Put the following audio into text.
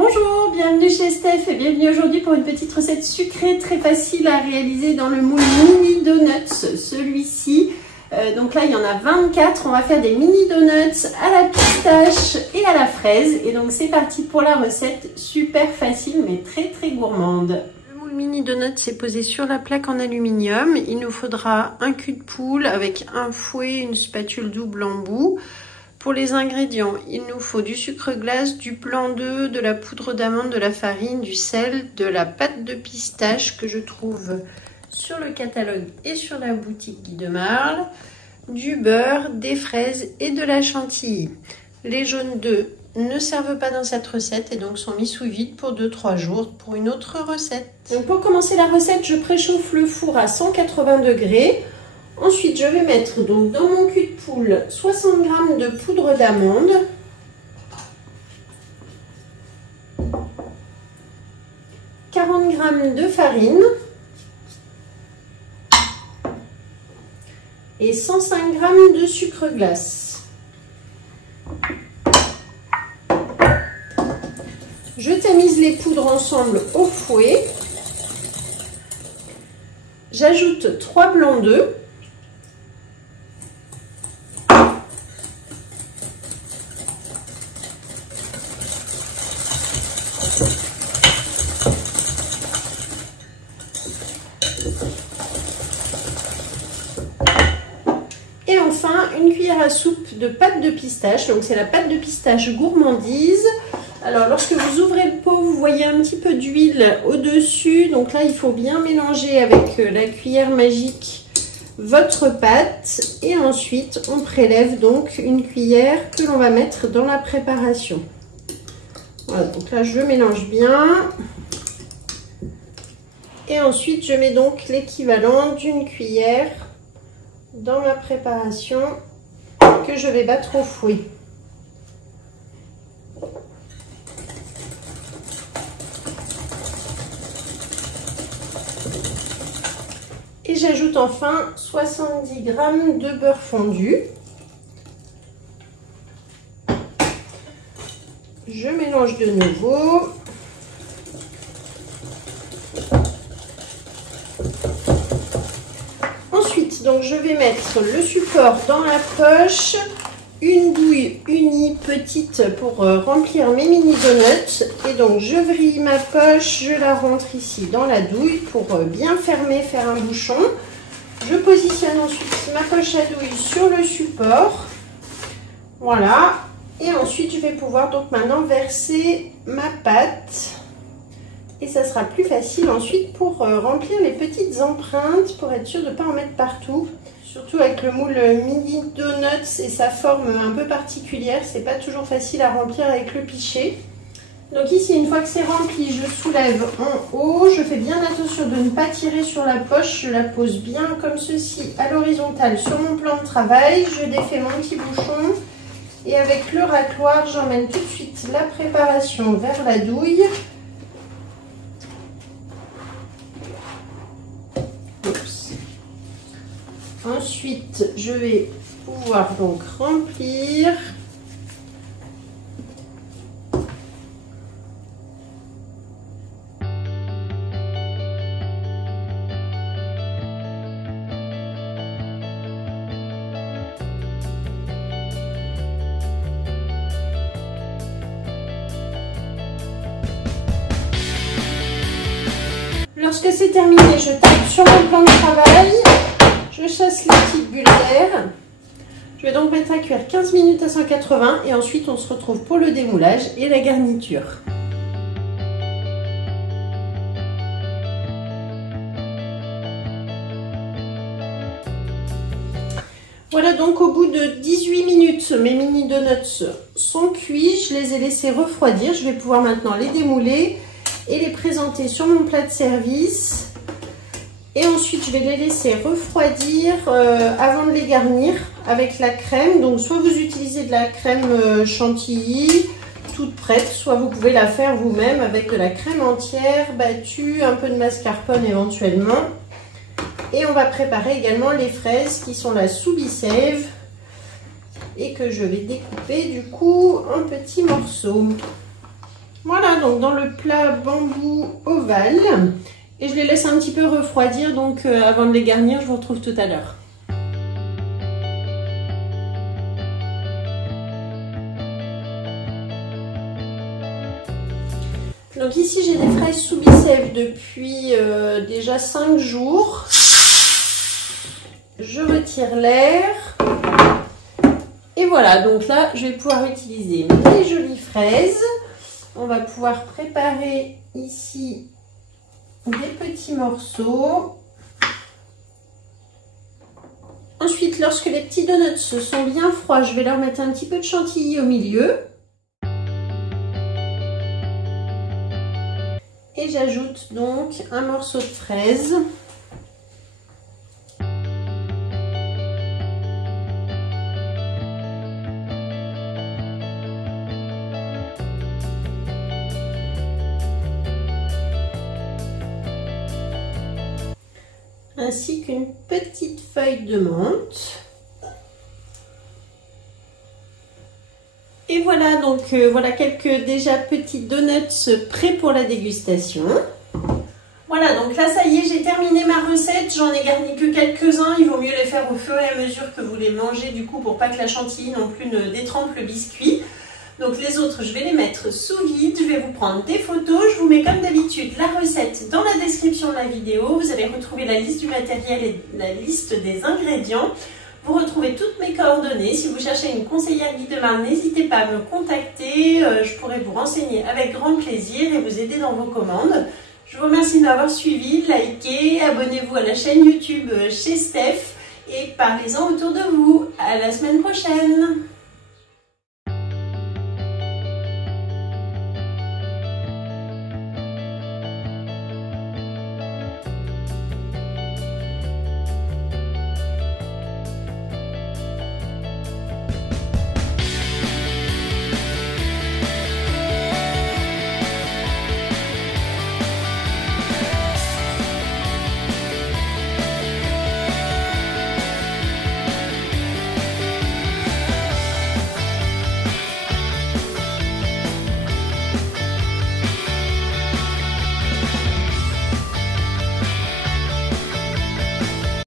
Bonjour, bienvenue chez Steph et bienvenue aujourd'hui pour une petite recette sucrée très facile à réaliser dans le moule mini donuts, celui-ci. Donc là il y en a 24, on va faire des mini donuts à la pistache et à la fraise. Et donc c'est parti pour la recette super facile mais très gourmande. Le moule mini donuts est posé sur la plaque en aluminium. Il nous faudra un cul de poule avec un fouet, une spatule double embout. Pour les ingrédients, il nous faut du sucre glace, du blanc d'œuf, de la poudre d'amande, de la farine, du sel, de la pâte de pistache que je trouve sur le catalogue et sur la boutique Guy de Marle, du beurre, des fraises et de la chantilly. Les jaunes d'œufs ne servent pas dans cette recette et donc sont mis sous vide pour 2-3 jours pour une autre recette. Donc pour commencer la recette, je préchauffe le four à 180 degrés. Ensuite, je vais mettre donc dans mon cul de poule 60 g de poudre d'amande, « 40 g de farine et 105 g de sucre glace. Je tamise les poudres ensemble au fouet. J'ajoute 3 blancs d'œufs. Et enfin, une cuillère à soupe de pâte de pistache. Donc c'est la pâte de pistache gourmandise. Alors lorsque vous ouvrez le pot, vous voyez un petit peu d'huile au-dessus. Donc là, il faut bien mélanger avec la cuillère magique votre pâte. Et ensuite, on prélève donc une cuillère que l'on va mettre dans la préparation. Voilà, donc là, je mélange bien. Et ensuite, je mets donc l'équivalent d'une cuillère dans ma préparation que je vais battre au fouet. Et j'ajoute enfin 70 g de beurre fondu. Je mélange de nouveau. Ensuite, donc je vais mettre le support dans la poche, une douille unie petite pour remplir mes mini donuts. Et donc je vrille ma poche, je la rentre ici dans la douille pour bien fermer, faire un bouchon. Je positionne ensuite ma poche à douille sur le support. Voilà. Et ensuite je vais pouvoir donc maintenant verser ma pâte. Et ça sera plus facile ensuite pour remplir les petites empreintes, pour être sûr de ne pas en mettre partout. Surtout avec le moule mini donuts et sa forme un peu particulière, c'est pas toujours facile à remplir avec le pichet. Donc ici, une fois que c'est rempli, je soulève en haut. Je fais bien attention de ne pas tirer sur la poche. Je la pose bien comme ceci à l'horizontale sur mon plan de travail. Je défais mon petit bouchon. Et avec le racloir, j'emmène tout de suite la préparation vers la douille. Ensuite, je vais pouvoir donc remplir. Lorsque c'est terminé, je tape sur mon plan de travail. Je chasse les petites bulles d'air. Je vais donc mettre à cuire 15 minutes à 180 et ensuite on se retrouve pour le démoulage et la garniture. Voilà donc au bout de 18 minutes, mes mini donuts sont cuits. Je les ai laissés refroidir. Je vais pouvoir maintenant les démouler et les présenter sur mon plat de service. Et ensuite, je vais les laisser refroidir avant de les garnir avec la crème. Donc, soit vous utilisez de la crème chantilly toute prête, soit vous pouvez la faire vous-même avec de la crème entière battue, un peu de mascarpone éventuellement. Et on va préparer également les fraises qui sont là sous Be-Save et que je vais découper du coup en petits morceaux. Voilà, donc dans le plat bambou ovale. Et je les laisse un petit peu refroidir, donc avant de les garnir, je vous retrouve tout à l'heure. Donc ici j'ai des fraises sous Bicef depuis déjà 5 jours. Je retire l'air. Et voilà, donc là je vais pouvoir utiliser mes jolies fraises. On va pouvoir préparer ici des petits morceaux. Ensuite, lorsque les petits donuts sont bien froids, je vais leur mettre un petit peu de chantilly au milieu. Et j'ajoute donc un morceau de fraise. Ainsi qu'une petite feuille de menthe. Et voilà, donc voilà quelques déjà petits donuts prêts pour la dégustation. Voilà, donc là ça y est, j'ai terminé ma recette. J'en ai garni que quelques-uns. Il vaut mieux les faire au fur et à mesure que vous les mangez, du coup, pour pas que la chantilly non plus ne détrempe le biscuit. Donc les autres, je vais les mettre sous vide. Je vais vous prendre des photos. Je vous mets comme d'habitude la recette dans la description de la vidéo. Vous allez retrouver la liste du matériel et la liste des ingrédients. Vous retrouvez toutes mes coordonnées. Si vous cherchez une conseillère Guide de Marne, n'hésitez pas à me contacter. Je pourrai vous renseigner avec grand plaisir et vous aider dans vos commandes. Je vous remercie de m'avoir suivi, likez, abonnez-vous à la chaîne YouTube chez Steph et parlez-en autour de vous. À la semaine prochaine.